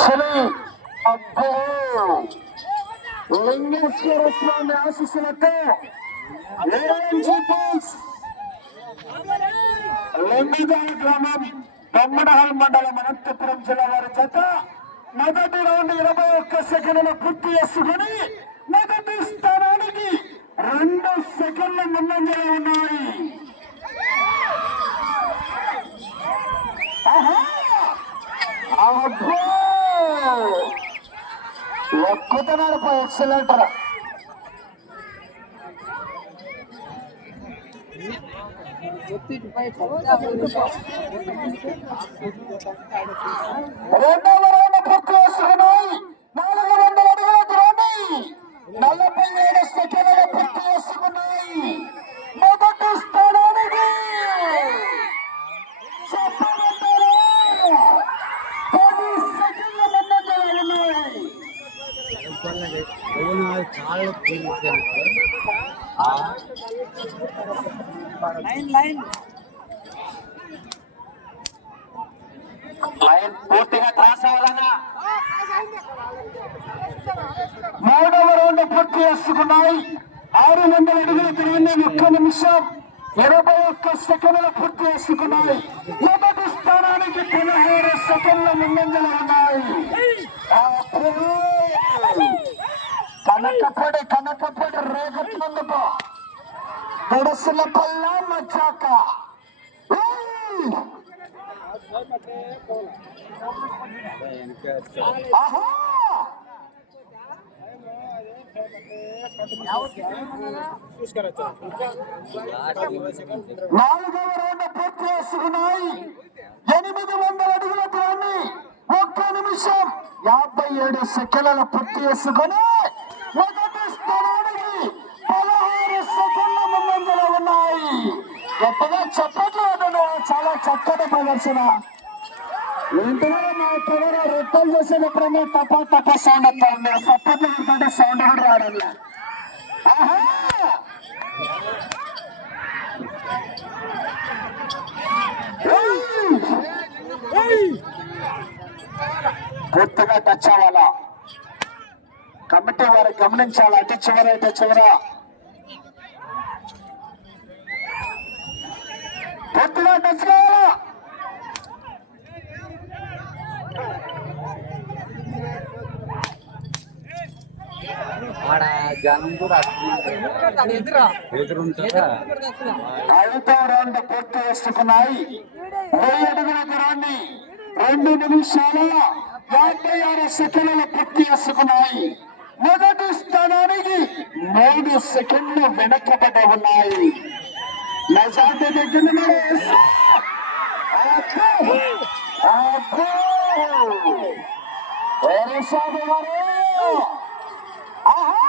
శ్రీ అబ్బో లింగేశ్వర స్వామి ఆశీస్సులతో AMG boys రాజధాని గ్రామం బొమ్మడహల్ మండలం అనంతపురం జిల్లా వారి చేత మొదటి రౌండ్ ఇరవై ఒక్క సెకండ్ల పూర్తి చేసుకుని మొదటి స్థానానికి రెండు సెకండ్ల ముందంజలో ఉన్నాయి ఆహా! అబ్బో! ఎక్కుతున్నారు ఎక్సలెంటర్ రెండవ రౌండ్ పూర్తి చేసుకున్నాయి నాలుగు వందల అడుగుల దూరాన్ని నలభై ఏడు సెకండ్లు పూర్తి చేసుకున్నాయి మొదటి స్థానానికి చెప్పమంటారా? పది సెకండ్ల ముందంజలో ఉన్నాయి లైన్ పూర్తిగా క్రాస్ అవ్వాలన్నా మూడవ రౌండ్ పూర్తి చేసుకున్నాయి. ఆరు వందల అడుగుల తిరిగి ఒక్క నిమిషం. ఇరవై ఒక్క సెకండ్లు పూర్తి చేసుకున్నాయి. మొదటి స్థానానికి పదిహేడు సెకండ్ల ముందంజలు ఉన్నాయి. కనకపడి కనకపడి రేగట్నందుకు గడుసుల పల్ల మచ్చాక ఆహా! నాలుగవ రౌండ్ పూర్తి చేసుకున్నాయి. ఎనిమిది వందల అడుగుల దాన్ని ఒక్క నిమిషం. యాభై ఏడు సెకండ్ల పూర్తి చేసుకుని మొదటి స్థానానికి పదహారు సెకండ్ల ముందంజలో ఉన్నాయి గొప్పగా చెప్పట్లేదు అతను చాలా చక్కటి ప్రదర్శన. ఏంటంటే మా పొగర రెక్కలు చేసేటప్పుడన్నా తప్ప తప్ప సౌండ్ వస్తా ఉంది. సప్పట్లు ఎందుకంటే సౌండ్ కూడా రావడం పూర్తిగా టచ్ అవ్వాలా కమిటీ వారు గమనించాలా? అటు చివరైతే ఇటు చివర? పూర్తిగా టచ్ కావాలా ఆడ జనం కూడా ఎదురుంటారా? ఐదో రౌండ్ పూర్తి చేసుకున్నాయి. వెయ్యి అడుగుల దూరాన్ని రెండు నిమిషాల యాభై ఆరు సెకండ్లు పూర్తి చేసుకున్నాయి. మొదటి స్థానానికి మూడు సెకండ్లు వెనకబడి ఉన్నాయి. మెజార్టీ దగ్గర ఆహా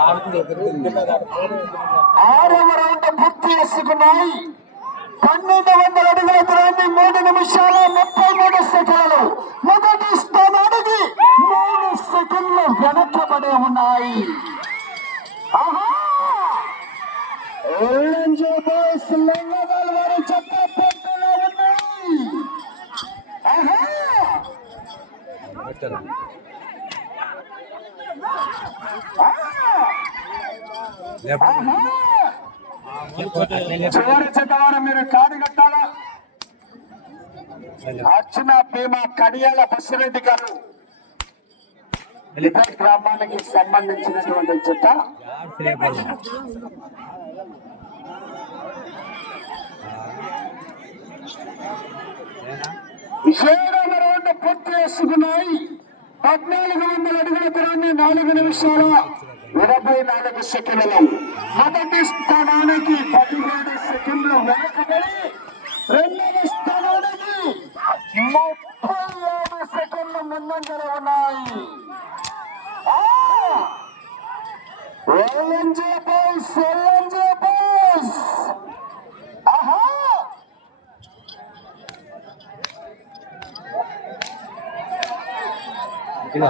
ఆడుకు ఎదురుంది ఆరవ రౌండ్ పూర్తి చేసుకున్నాయి పన్నెండు వందల అడుగుల దూరాన్ని మూడు నిమిషాల ముప్పై మూడు సెకండ్లు మొదటి స్థానానికి మూడు సెకండ్లు వెనకబడి ఉన్నాయి ఆహా! ఎల్ఎన్జీ బాయ్స్ లంగగాల్ వారి చక్ర పోటీలో ఉన్నాయి ఆహా! ఆహా! చివరి చెత్తవారు మీరు కాడి కట్టాలా అర్చన భీమా కడియాల బస్సురెడ్డి గారు. ఇతర గ్రామానికి సంబంధించినటువంటి చెత్త ఏడవ పూర్తి చేసుకున్నాయి. పద్నాలుగు వందల అడుగుల దూరాన్ని నాలుగు నిమిషాల ఇరవై నాలుగు సెకండ్లు. మొదటి స్థానానికి పదిహేడు సెకండ్లు వెనకబడి రెండు స్థానానికి ముందంజలో ఉన్నాయి?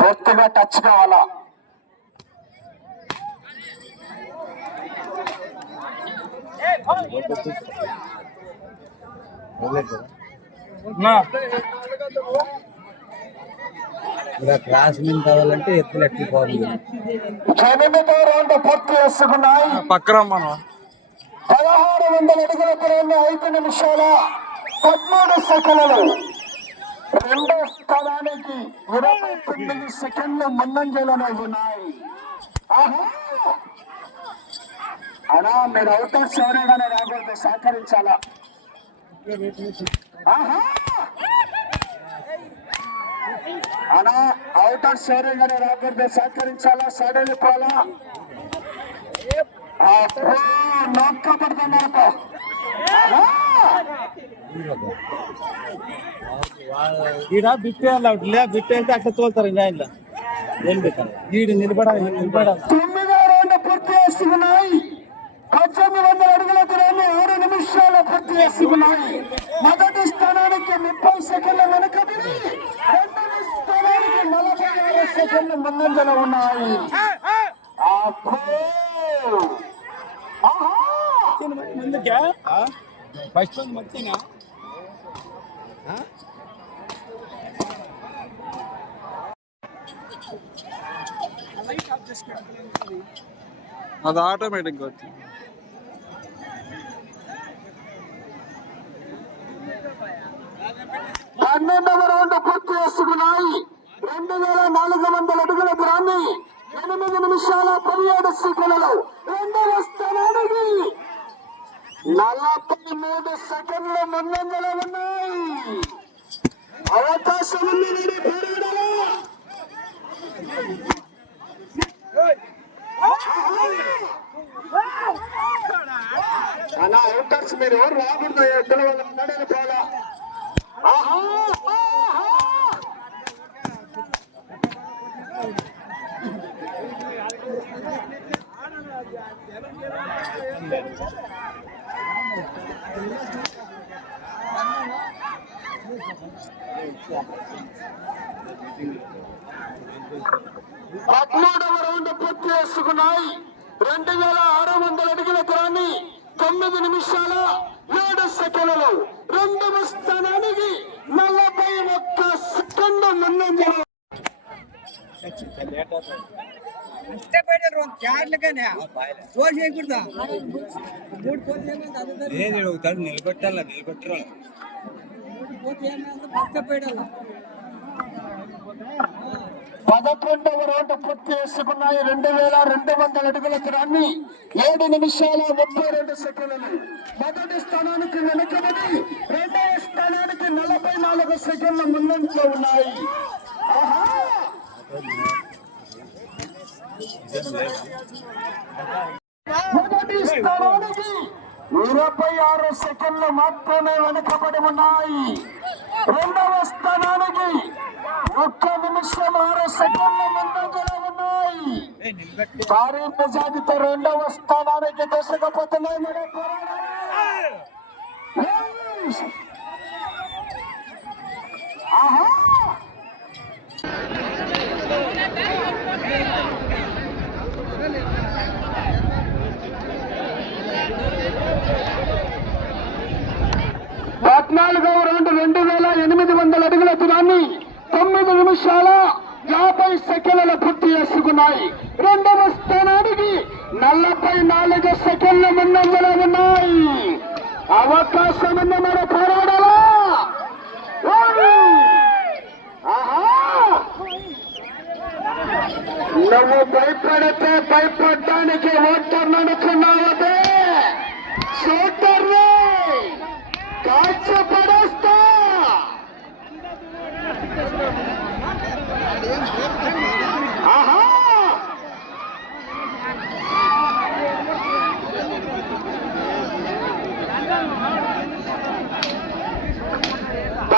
పూర్తిగా టచ్ కావాలా? ఇలా క్లాస్ మీద కావాలంటే ఎత్తులు ఎట్లు పోవాలి. ఎనిమిదో రౌండ్ పూర్తి చేసుకున్నాయి పక్కన మనం పదహారు వందల అడుగుల దూరాన్ని ఐదు నిమిషాల పదమూడు సెకండ్లు రెండో స్థానానికి ఇరవై తొమ్మిది సెకండ్లు ముందంజలోనే ఉన్నాయి! అనా మీరు ఎవరైనా రాకూడదు సహకరించాలా? ఆహా! అనా అవుటర్ ఎవరైనా రాకూడదు సహకరించాలా సడలిపోవాలా నొక్క పడుతున్నారు ఈడ బిట్టే లే బిట్టే అయితే అట్లా తోలుతారు ఇలా ఏం పెట్టాలి ఈడు నిలబడాలి నిలబడాలి. తొమ్మిదో రౌండ్ పూర్తి చేసుకున్నాయి పద్దెనిమిది వందల అడుగుల దూరాన్ని ఆరు నిమిషాలు పూర్తి చేసుకున్నాయి మొదటి స్థానానికి ముప్పై సెకండ్ల వెనుకబడి నలభై ఆరు సెకండ్ల ముందంజలో ఉన్నాయి అబ్బో! ఆహా! ముందుకే ఫస్ట్ మంచిగా అది ఆటోమేటిక్ వచ్చింది పన్నెండవ రౌండ్ పూర్తి చేసుకున్నాయి రెండు వేల నాలుగు వందల అడుగుల దూరాన్ని ఎనిమిది నిమిషాల పదిహేడు సెకండ్లు రెండవ స్థానానికి నలభై మూడు సెకండ్ల ముందంజలో ఉన్నాయి అవకాశం ఉంది వీరి పోరాడాలా? అలా అవుటర్స్ మీరు ఎవరు రాకూడదు ఎద్దుల వల్ల ఉన్నాడని పోలా ఆహా! ఆహా! పదమూడవ రౌండ్ పూర్తి చేసుకున్నాయి. రెండు వేల ఆరు వందల అడుగుల దూరాన్ని తొమ్మిది నిమిషాల ఏడు సెకండ్లు. రెండవ స్థానానికి నలభై ఒక్క సెకండ్ ముందంజలో ఒకసారి నిలబెట్టాలా నిలబెట్టరా. కష్టపడాలి పదకొండవ రౌండ్ పూర్తి చేసుకున్నాయి. రెండు వేల రెండు వందల అడుగుల దూరాన్ని ఏడు నిమిషాల ముప్పై రెండు సెకండ్లు. మొదటి స్థానానికి వెనుకబడి రెండవ స్థానానికి నలభై నాలుగు సెకండ్ల ముందంజలో ఉన్నాయి. మొదటి స్థానానికి ఇరవై ఆరు సెకండ్లు మాత్రమే వెనుకబడి ఉన్నాయి. రెండవ స్థానానికి ఒక్క నిమిషం ఆరు సెకండ్లు ముందంజలో ఉన్నాయి. భారీ మెజార్టీతో రెండవ స్థానానికి దశకపోతున్నాయి ఆహా పద్నాలుగవ రౌండ్ రెండు వేల ఎనిమిది వందల అడుగుల దూరాన్ని తొమ్మిది నిమిషాల యాభై సెకండ్ల పూర్తి చేసుకున్నాయి. రెండవ స్థానానికి నలభై నాలుగు సెకండ్ల ముందంజలో ఉన్నాయి. అవకాశం ఉన్న మన పోరాడాలా నువ్వు భయపడితే భయపడడానికి ఓటర్లు అనుకున్నావదే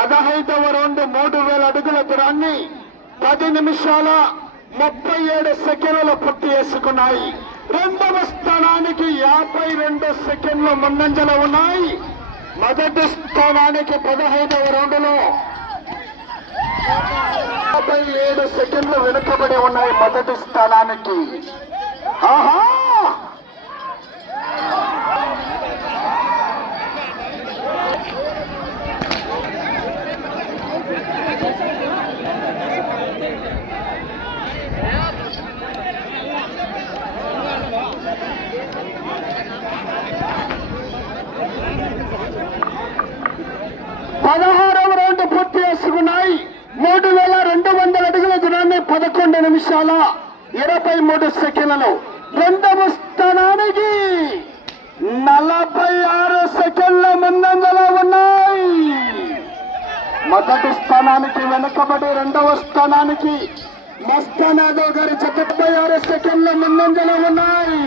పదహైదవ రౌండ్ మూడు వేల అడుగుల దూరాన్ని పది నిమిషాల ముప్పై ఏడు సెకండ్లు పూర్తి చేసుకున్నాయి. రెండవ స్థానానికి యాభై రెండు సెకండ్లు ముందంజలు ఉన్నాయి. మొదటి స్థానానికి పదహైదవ రౌండ్లో యాభై ఏడు సెకండ్లు వెనుకబడి ఉన్నాయి మొదటి స్థానానికి. ఆహా! పదహారవ రౌండ్ పూర్తి చేసుకున్నాయి. మూడు వేల రెండు వందల అడుగుల దూరాన్ని పదకొండు నిమిషాల ఇరవై మూడు సెకండ్లలో. రెండవ స్థానానికి నలభై ఆరు సెకండ్ల ముందంజలో ఉన్నాయి. మొదటి స్థానానికి వెనుకబడి రెండవ స్థానానికి మస్తానాథవ్ గారి జత ఆరు సెకండ్ల ముందంజలో ఉన్నాయి.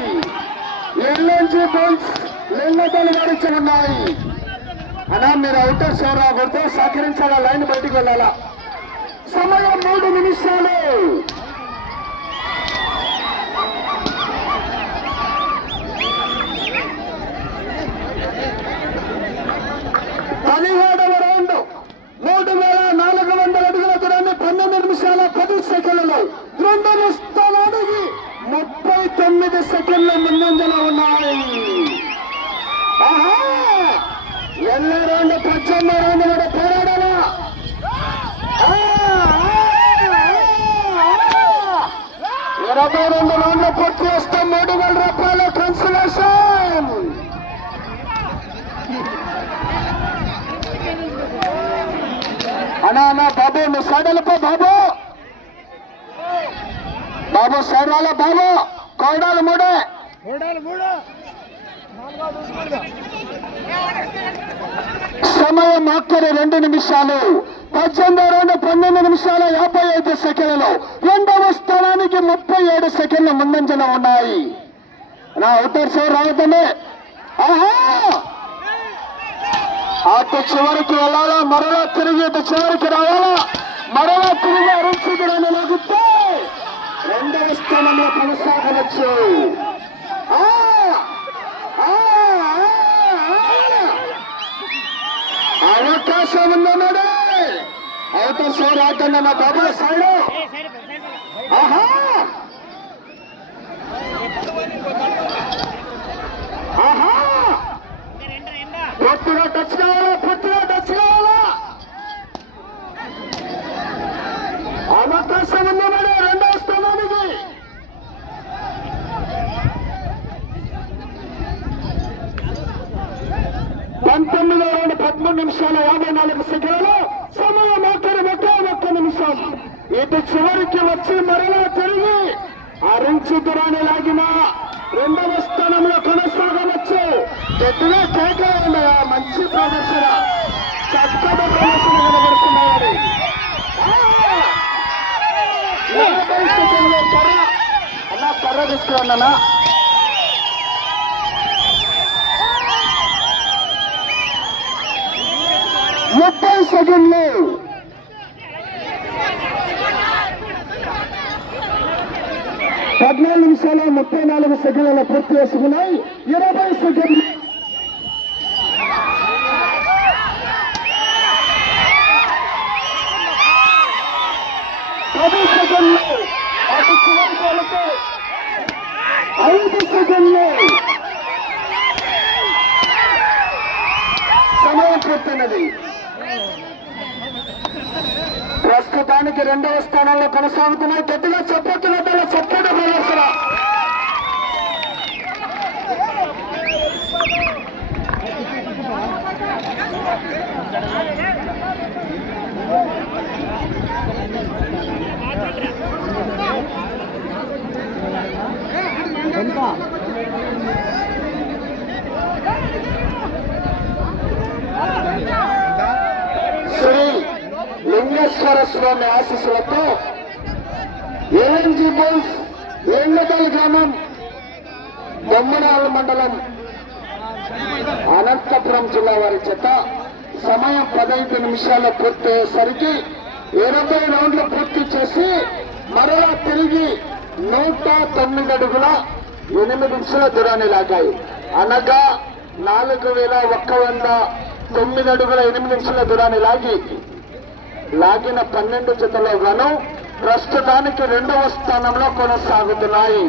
ఎల్ఎన్జీ బోల్స్ లింగతలు గడిచి ఉన్నాయి అన్నా మీరు అవుటర్ షోర్ రాకూడదు సహకరించాలా? లైన్ బయటికి వెళ్ళాలా? సమయం మూడు నిమిషాలు. పదిహేడవ చేస్తే మూడు వేల రూపాయల కన్సలేషన్ అన్నా అన్నా బాబు నువ్వు సైడలపో బాబు. బాబు సైడ్ వాళ్ళ బాబు. కోడాలు మూడే. సమయం ఆఖరి రెండు నిమిషాలు. పద్దెనిమిది రెండు పన్నెండు నిమిషాల యాభై ఐదు సెకండ్లు రెండవ స్థానానికి ముప్పై ఏడు సెకండ్ల ముందంజలో ఉన్నాయి నా అవుటర్ సేవ్ రావద్దండి ఆహా అటు చివరికి వెళ్ళాలా మరలా తిరిగి ఇటు చివరికి రావాలా మరలా తిరిగి అరుచుకుని లాగితే రెండవ స్థానంలో కొనసాగవచ్చు అవకాశం ఉందన్నాడు అవతల సైడ్ ఆటండి నా బాబా సైడ్. ఆహా! ఆహా! టచ్ కావాలా పూర్తిగా టచ్ కావాలా అవకాశం ఉందన్నాడు రెండవ స్థానానికి పంతొమ్మిది రెండు పదమూడు నిమిషాల యాభై నాలుగు సెకండ్లు సమయం ఒక్కరి ఒకే ఒక్క నిమిషం ఇటు చివరికి వచ్చి మరలా తిరిగి ఆ రెండు దూరాన్ని లాగిన రెండవ స్థానంలో కొనసాగవచ్చు గట్టిగా కేకే ఉన్నాయా మంచి ప్రదర్శన. చక్కటి ప్రదర్శన కనబడుతున్నాయని. కర్ర అన్నా కర్ర తీసుకురన్నా ముప్పై సెకండ్లు. పద్నాలుగు నిమిషాలు ముప్పై నాలుగు సెకండ్ల పూర్తి చేసుకున్నాయి. ఇరవై సెకండ్లు పది సెకండ్లు అటు చివరికి వెళితే ఐదు సెకండ్లు సమయం పూర్తున్నది ప్రస్తుతానికి రెండవ స్థానంలో కొనసాగుతున్నాయి గట్టిగా చెప్పొచ్చు చెప్పొచ్చున్నట్టు చెప్పండి ప్రదర్శన శ్రీ లింగేశ్వర స్వామి ఆశీస్సులతో ఏఎన్జీ బోల్స్ ఎంగదల్ గ్రామం బొమ్మనాల మండలం అనంతపురం జిల్లా వారి చేత సమయం పదహైదు నిమిషాలు పూర్తయ్యేసరికి ఇరవై రౌండ్లు పూర్తి చేసి మరలా తిరిగి నూట తొమ్మిది అడుగుల ఎనిమిది నిమిషాల దూరాన్ని లాగాయి. అనగా నాలుగు వేల ఒక్క వంద తొమ్మిది అడుగుల ఎనిమిది నిమిషాల దూరాన్ని లాగి లాగిన పన్నెండు జతలో గాను ప్రస్తుతానికి రెండవ స్థానంలో కొనసాగుతున్నాయి.